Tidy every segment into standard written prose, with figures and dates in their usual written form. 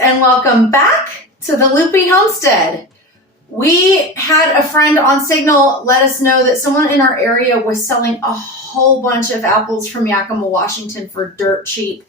and welcome back to the Loopy Homestead. We had a friend on Signal let us know that someone in our area was selling a whole bunch of apples from Yakima, Washington for dirt cheap.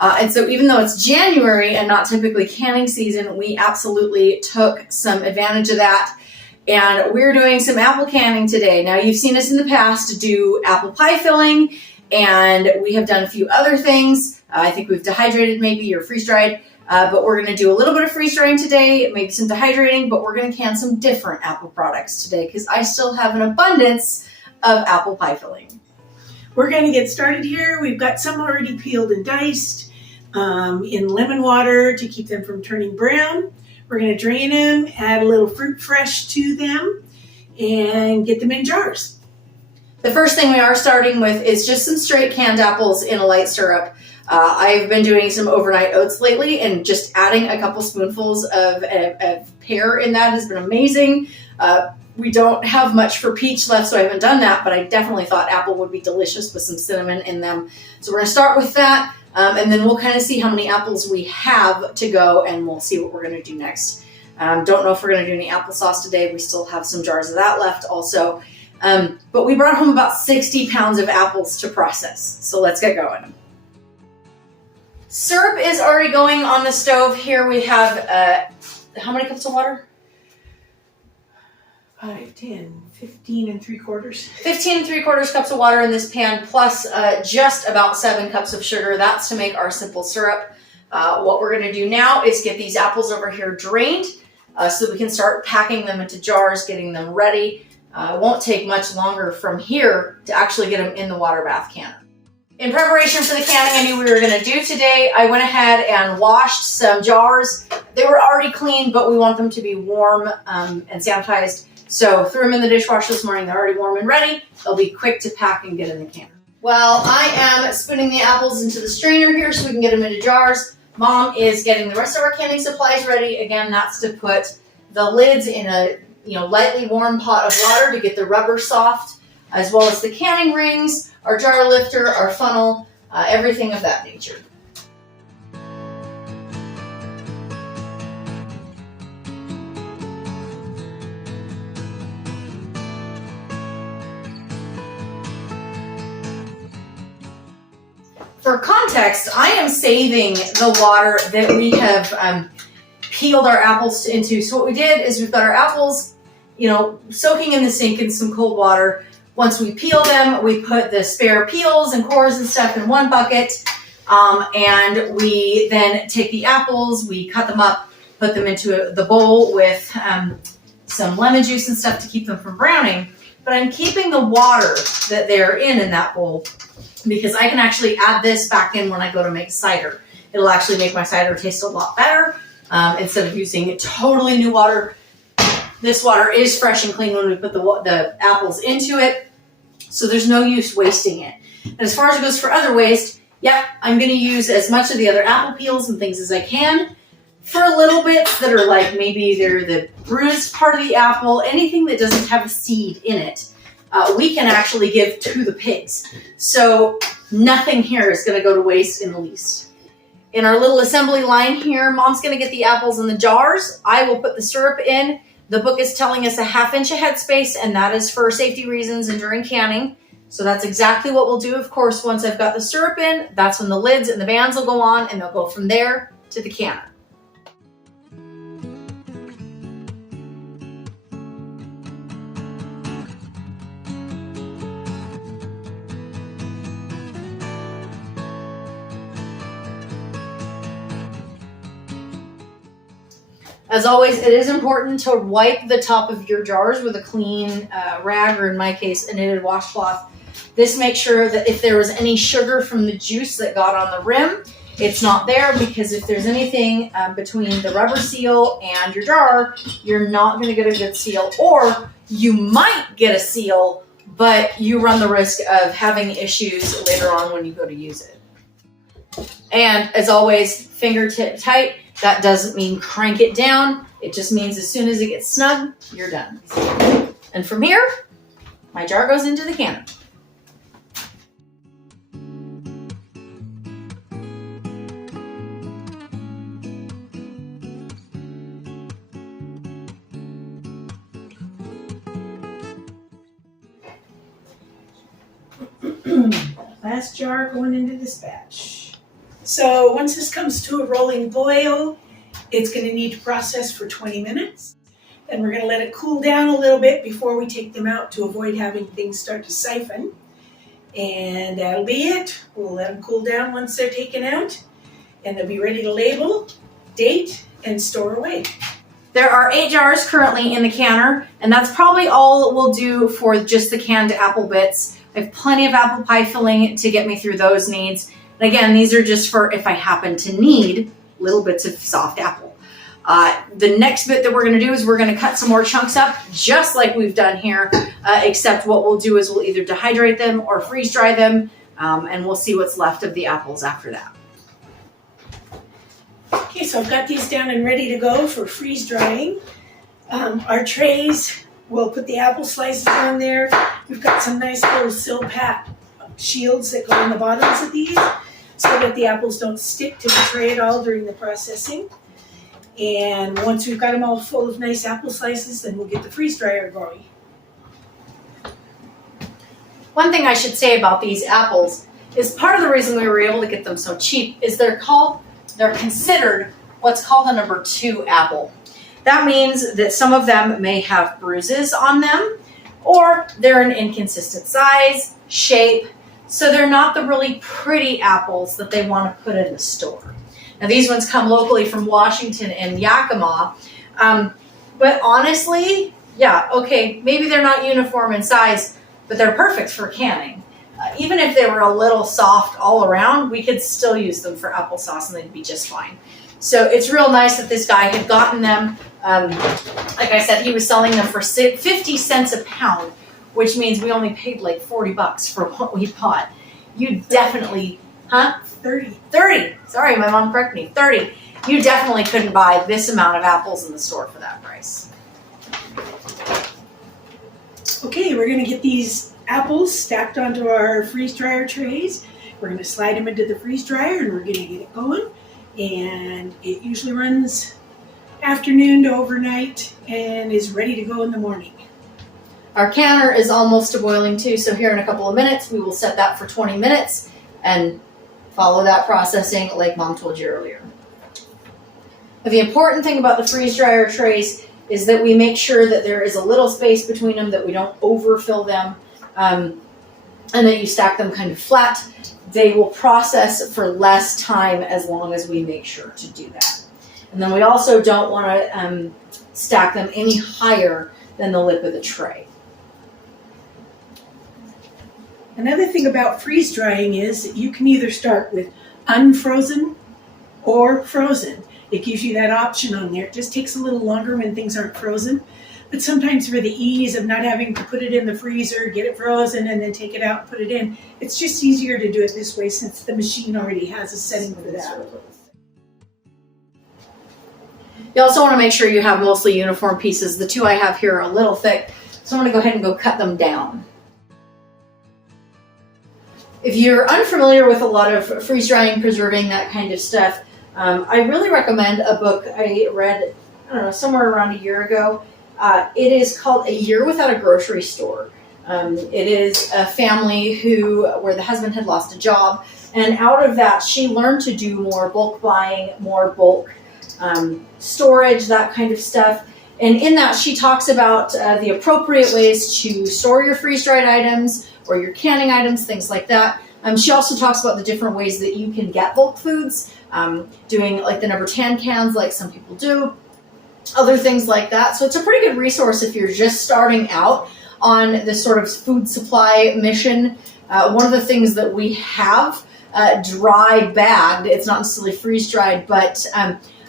And so even though it's January and not typically canning season, we absolutely took some advantage of that. And we're doing some apple canning today. Now, you've seen us in the past do apple pie filling, and we have done a few other things. I think we've dehydrated maybe or freeze-dried, but we're going to do a little bit of freeze-drying today, maybe some dehydrating, but we're going to can some different apple products today because I still have an abundance of apple pie filling. We're going to get started here. We've got some already peeled and diced in lemon water to keep them from turning brown. We're going to drain them, add a little fruit fresh to them, and get them in jars. The first thing we are starting with is just some straight canned apples in a light syrup. I've been doing some overnight oats lately, and just adding a couple spoonfuls of pear in that has been amazing. We don't have much for peach left, so I haven't done that, but I definitely thought apple would be delicious with some cinnamon in them. So we're going to start with that, and then we'll kind of see how many apples we have to go, and we'll see what we're going to do next. Don't know if we're going to do any applesauce today. We still have some jars of that left also. But we brought home about 60 pounds of apples to process, so let's get going. Syrup is already going on the stove. Here we have, how many cups of water? 5, 10, 15 and 3/4. 15 3/4 cups of water in this pan, plus just about 7 cups of sugar. That's to make our simple syrup. What we're going to do now is get these apples over here drained so that we can start packing them into jars, getting them ready. It won't take much longer from here to actually get them in the water bath can. In preparation for the canning I knew we were going to do today, I went ahead and washed some jars. They were already clean, but we want them to be warm and sanitized. So threw them in the dishwasher this morning. They're already warm and ready. They'll be quick to pack and get in the can. Well, I am spinning the apples into the strainer here so we can get them into jars. Mom is getting the rest of our canning supplies ready. Again, that's to put the lids in a lightly warm pot of water to get the rubber soft, as well as the canning rings, our jar lifter, our funnel, everything of that nature. For context, I am saving the water that we have peeled our apples into. So what we did is we've got our apples, soaking in the sink in some cold water. Once we peel them, we put the spare peels and cores and stuff in one bucket, and we then take the apples, we cut them up, put them into the bowl with some lemon juice and stuff to keep them from browning. But I'm keeping the water that they're in that bowl because I can actually add this back in when I go to make cider. It'll actually make my cider taste a lot better instead of using totally new water. This water is fresh and clean when we put the apples into it, so there's no use wasting it. And as far as it goes for other waste, I'm going to use as much of the other apple peels and things as I can. For little bits that are like maybe they're the bruised part of the apple, anything that doesn't have a seed in it, we can actually give to the pigs. So nothing here is going to go to waste in the least. In our little assembly line here, Mom's going to get the apples in the jars. I will put the syrup in. The book is telling us a 1/2 inch of headspace, and that is for safety reasons and during canning. So that's exactly what we'll do. Of course, once I've got the syrup in, that's when the lids and the bands will go on, and they'll go from there to the canner. As always, it is important to wipe the top of your jars with a clean rag, or in my case, a knitted washcloth. This makes sure that if there was any sugar from the juice that got on the rim, it's not there, because if there's anything between the rubber seal and your jar, you're not going to get a good seal, or you might get a seal, but you run the risk of having issues later on when you go to use it. And as always, fingertip tight. That doesn't mean crank it down. It just means as soon as it gets snug, you're done. And from here, my jar goes into the canner. Last jar going into this batch. So once this comes to a rolling boil, it's going to need to process for 20 minutes. Then we're going to let it cool down a little bit before we take them out to avoid having things start to siphon. And that'll be it. We'll let them cool down once they're taken out, and they'll be ready to label, date, and store away. There are 8 jars currently in the canner, and that's probably all we'll do for just the canned apple bits. I have plenty of apple pie filling to get me through those needs. And again, these are just for if I happen to need little bits of soft apple. The next bit that we're going to do is we're going to cut some more chunks up, just like we've done here, except what we'll do is we'll either dehydrate them or freeze dry them, and we'll see what's left of the apples after that. Okay, so I've got these down and ready to go for freeze drying. Our trays, we'll put the apple slices on there. We've got some nice little Silpat shields that go in the bottoms of these so that the apples don't stick to the tray at all during the processing. And once we've got them all full of nice apple slices, then we'll get the freeze dryer going. One thing I should say about these apples is part of the reason we were able to get them so cheap is they're considered what's called a number 2 apple. That means that some of them may have bruises on them, or they're an inconsistent size, shape, so they're not the really pretty apples that they want to put in the store. Now these ones come locally from Washington and Yakima, but honestly, yeah, okay, maybe they're not uniform in size, but they're perfect for canning. Even if they were a little soft all around, we could still use them for applesauce and they'd be just fine. So it's real nice that this guy had gotten them. Like I said, he was selling them for 50 cents a pound, which means we only paid like 40 bucks for what we bought. You definitely, 30. 30. Sorry, my mom corrected me. 30. You definitely couldn't buy this amount of apples in the store for that price. Okay, we're going to get these apples stacked onto our freeze dryer trays. We're going to slide them into the freeze dryer and we're going to get it going. And it usually runs afternoon to overnight and is ready to go in the morning. Our canner is almost to boiling too, so here in a couple of minutes we will set that for 20 minutes and follow that processing like Mom told you earlier. But the important thing about the freeze dryer trays is that we make sure that there is a little space between them, that we don't overfill them, and that you stack them kind of flat. They will process for less time as long as we make sure to do that. And then we also don't want to stack them any higher than the lip of the tray. Another thing about freeze drying is that you can either start with unfrozen or frozen. It gives you that option on there. It just takes a little longer when things aren't frozen. But sometimes for the ease of not having to put it in the freezer, get it frozen, and then take it out and put it in, it's just easier to do it this way since the machine already has a setting for that. You also want to make sure you have mostly uniform pieces. The 2 I have here are a little thick, so I'm going to go ahead and go cut them down. If you're unfamiliar with a lot of freeze drying, preserving, that kind of stuff, I really recommend a book I read, I don't know, somewhere around a year ago. It is called A Year Without a Grocery Store. It is a family where the husband had lost a job, and out of that she learned to do more bulk buying, more bulk storage, that kind of stuff. And in that she talks about the appropriate ways to store your freeze-dried items or your canning items, things like that. She also talks about the different ways that you can get bulk foods, doing like the number 10 cans like some people do, other things like that. So it's a pretty good resource if you're just starting out on this sort of food supply mission. One of the things that we have dry bagged, it's not necessarily freeze-dried, but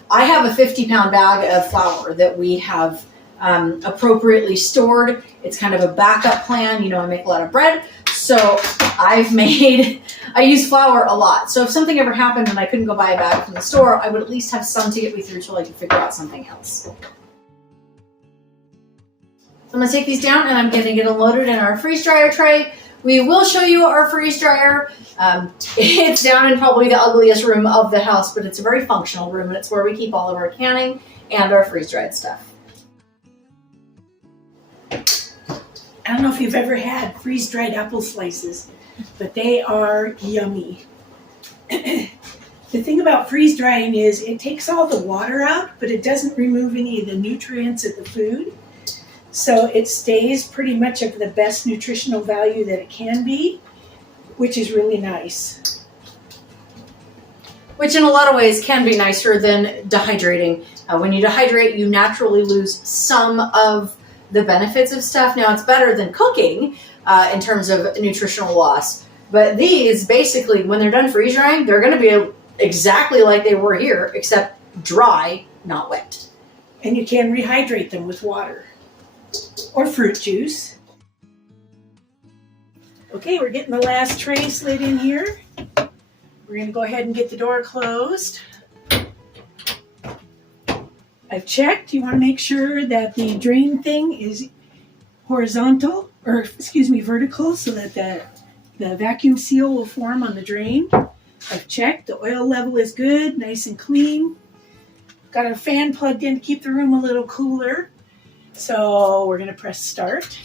I have a 50-pound bag of flour that we have appropriately stored. It's kind of a backup plan. You know, I make a lot of bread, so I use flour a lot. So if something ever happened and I couldn't go buy a bag from the store, I would at least have some to get me through till I could figure out something else. So I'm going to take these down and I'm going to get them loaded in our freeze dryer tray. We will show you our freeze dryer. It's down in probably the ugliest room of the house, but it's a very functional room, and it's where we keep all of our canning and our freeze-dried stuff. I don't know if you've ever had freeze-dried apple slices, but they are yummy. The thing about freeze drying is it takes all the water out, but it doesn't remove any of the nutrients of the food. So it stays pretty much of the best nutritional value that it can be, which is really nice. Which in a lot of ways can be nicer than dehydrating. When you dehydrate, you naturally lose some of the benefits of stuff. Now, it's better than cooking in terms of nutritional loss. But these, basically, when they're done freeze drying, they're going to be exactly like they were here, except dry, not wet. And you can rehydrate them with water or fruit juice. Okay, we're getting the last tray slid in here. We're going to go ahead and get the door closed. I've checked. You want to make sure that the drain thing is horizontal, or excuse me, vertical, so that the vacuum seal will form on the drain. I've checked. The oil level is good, nice and clean. Got a fan plugged in to keep the room a little cooler. So we're going to press start.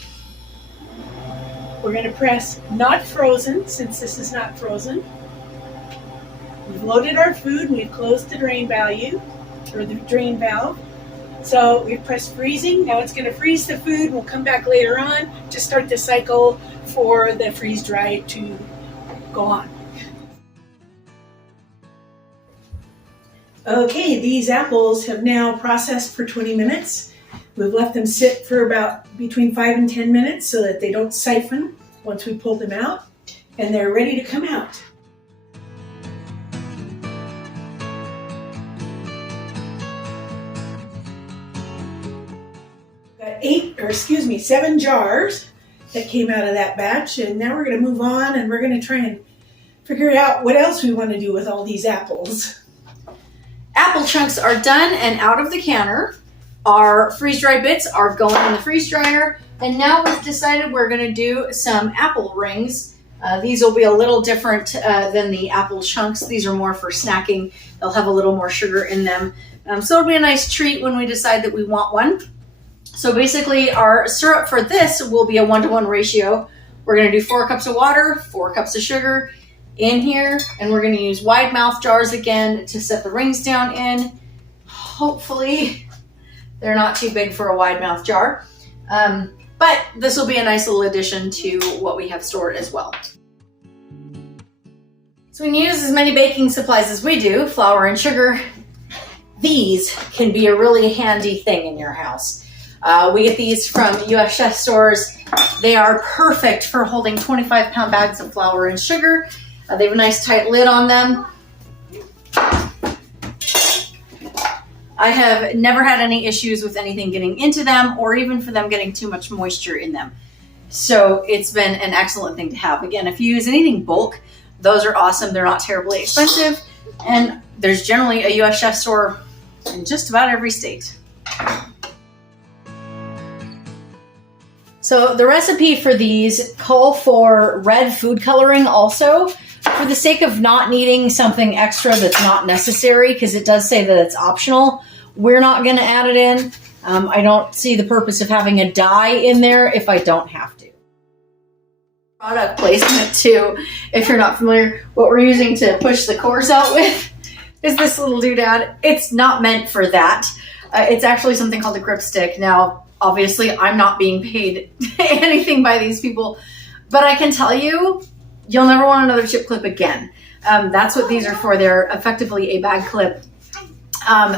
We're going to press not frozen, since this is not frozen. We've loaded our food and we've closed the drain valve. So we've pressed freezing. Now it's going to freeze the food. We'll come back later on to start the cycle for the freeze dry to go on. Okay, these apples have now processed for 20 minutes. We've left them sit for about between 5 and 10 minutes so that they don't siphon once we pull them out, and they're ready to come out. Got 7 jars that came out of that batch, and now we're going to move on and we're going to try and figure out what else we want to do with all these apples. Apple chunks are done and out of the canner. Our freeze-dried bits are going in the freeze dryer, and now we've decided we're going to do some apple rings. These will be a little different than the apple chunks. These are more for snacking. They'll have a little more sugar in them. So it'll be a nice treat when we decide that we want one. So basically our syrup for this will be a 1-to-1 ratio. We're going to do 4 cups of water, 4 cups of sugar in here, and we're going to use wide mouth jars again to set the rings down in. Hopefully they're not too big for a wide mouth jar, but this will be a nice little addition to what we have stored as well. So when you use as many baking supplies as we do, flour and sugar, these can be a really handy thing in your house. We get these from US chef stores. They are perfect for holding 25-pound bags of flour and sugar. They have a nice tight lid on them. I have never had any issues with anything getting into them or even for them getting too much moisture in them. So it's been an excellent thing to have. Again, if you use anything bulk, those are awesome. They're not terribly expensive. And there's generally a US chef store in just about every state. So the recipe for these call for red food coloring also, for the sake of not needing something extra that's not necessary, because it does say that it's optional. We're not going to add it in. I don't see the purpose of having a dye in there if I don't have to. Product placement too, if you're not familiar, what we're using to push the cores out with is this little doodad. It's not meant for that. It's actually something called a grip stick. Now, obviously, I'm not being paid anything by these people, but I can tell you, you'll never want another chip clip again. That's what these are for. They're effectively a bag clip.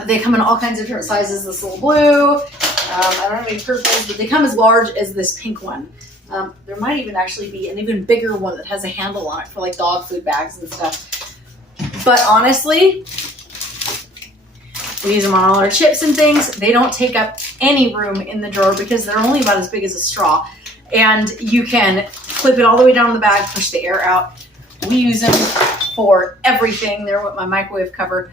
They come in all kinds of different sizes. This little blue, I don't have any purples, but they come as large as this pink one. There might even actually be an even bigger one that has a handle on it for like dog food bags and stuff. But honestly, we use them on all our chips and things. They don't take up any room in the drawer because they're only about as big as a straw. And you can clip it all the way down the bag, push the air out. We use them for everything. They're what my microwave cover.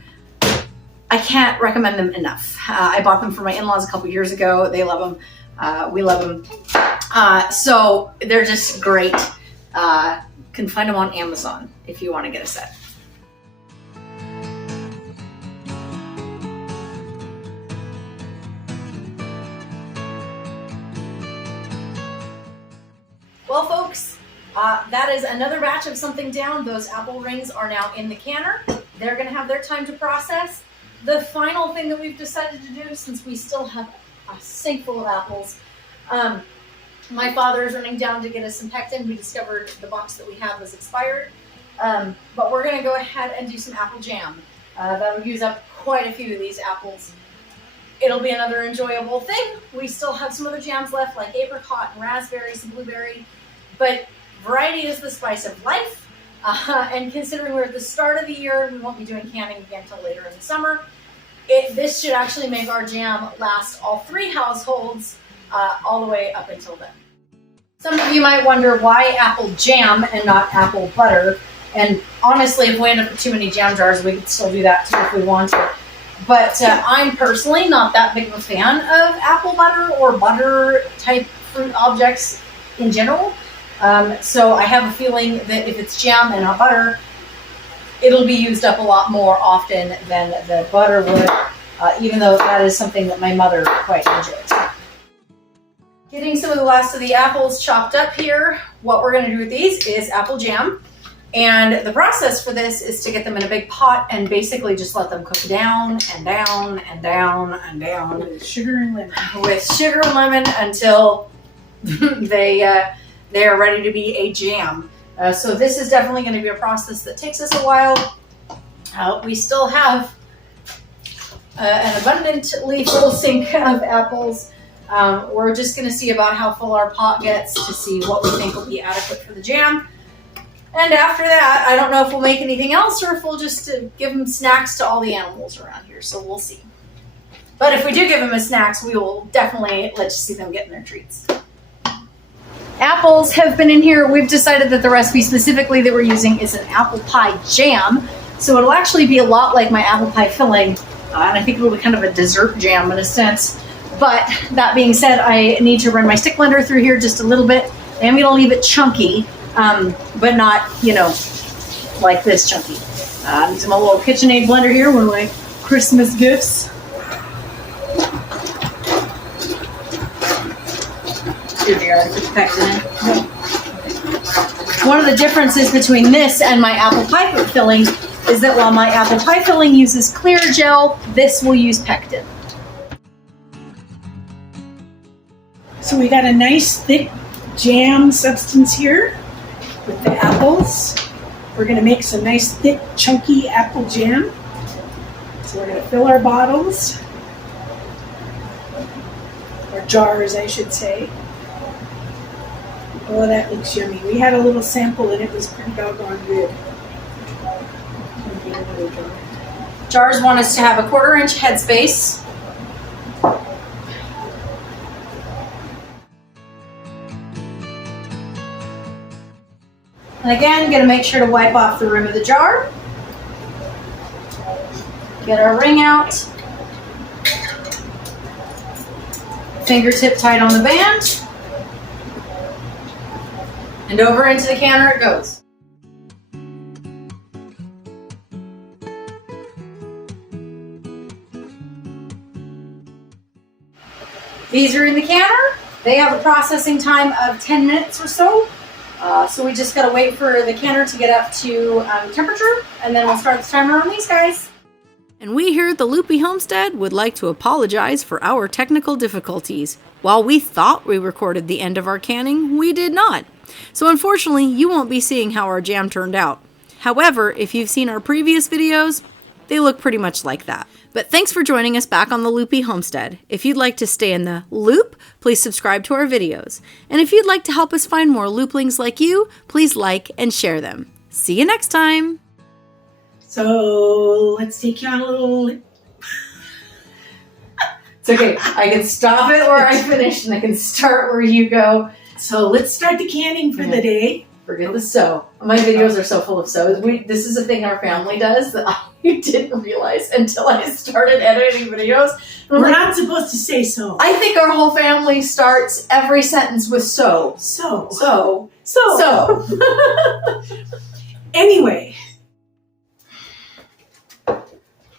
I can't recommend them enough. I bought them for my in-laws a couple years ago. They love them. We love them. So they're just great. Can find them on Amazon if you want to get a set. Well, folks, that is another batch of something down. Those apple rings are now in the canner. They're going to have their time to process. The final thing that we've decided to do, since we still have a sink full of apples, my father is running down to get us some pectin. We discovered the box that we had was expired. But we're going to go ahead and do some apple jam. That'll use up quite a few of these apples. It'll be another enjoyable thing. We still have some other jams left, like apricot and raspberries and blueberry. But variety is the spice of life. And considering we're at the start of the year, we won't be doing canning again until later in the summer. This should actually make our jam last all 3 households all the way up until then. Some of you might wonder why apple jam and not apple butter. And honestly, if we end up with too many jam jars, we could still do that too if we wanted. But I'm personally not that big of a fan of apple butter or butter type fruit objects in general. So I have a feeling that if it's jam and not butter, it'll be used up a lot more often than the butter would, even though that is something that my mother quite enjoys. Getting some of the last of the apples chopped up here. What we're going to do with these is apple jam. And the process for this is to get them in a big pot and basically just let them cook down and down and down and down. With sugar and lemon. With sugar and lemon until they are ready to be a jam. So this is definitely going to be a process that takes us a while. We still have an abundantly full sink of apples. We're just going to see about how full our pot gets to see what we think will be adequate for the jam. And after that, I don't know if we'll make anything else or if we'll just give them snacks to all the animals around here. So we'll see. But if we do give them as snacks, we will definitely let you see them getting their treats. Apples have been in here. We've decided that the recipe specifically that we're using is an apple pie jam. So it'll actually be a lot like my apple pie filling. And I think it'll be kind of a dessert jam in a sense. But that being said, I need to run my stick blender through here just a little bit. I'm going to leave it chunky. But not, like this chunky. I'm using my little KitchenAid blender here, one of my Christmas gifts. Here we are, put the pectin in. One of the differences between this and my apple pie filling is that while my apple pie filling uses clear gel, this will use pectin. So we got a nice thick jam substance here with the apples. We're going to make some nice thick chunky apple jam. So we're going to fill our bottles, or jars I should say. Oh, that looks yummy. We had a little sample and it was pretty doggone good. Jars want us to have a 1/4 inch headspace. And again, going to make sure to wipe off the rim of the jar. Get our ring out. Fingertip tight on the band. And over into the canner it goes. These are in the canner. They have a processing time of 10 minutes or so. So we just gotta wait for the canner to get up to temperature, and then we'll start the timer on these guys. And we here at the Loopy Homestead would like to apologize for our technical difficulties. While we thought we recorded the end of our canning, we did not. So unfortunately, you won't be seeing how our jam turned out. However, if you've seen our previous videos, they look pretty much like that. But thanks for joining us back on the Loopy Homestead. If you'd like to stay in the loop, please subscribe to our videos. And if you'd like to help us find more looplings like you, please like and share them. See you next time. So let's take you on a little... It's okay. I can stop it where I finish, and I can start where you go. So let's start the canning for the day. Forget the sew. My videos are so full of sews. This is a thing our family does that I didn't realize until I started editing videos. We're not supposed to say so. I think our whole family starts every sentence with so. So. Anyway.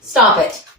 Stop it.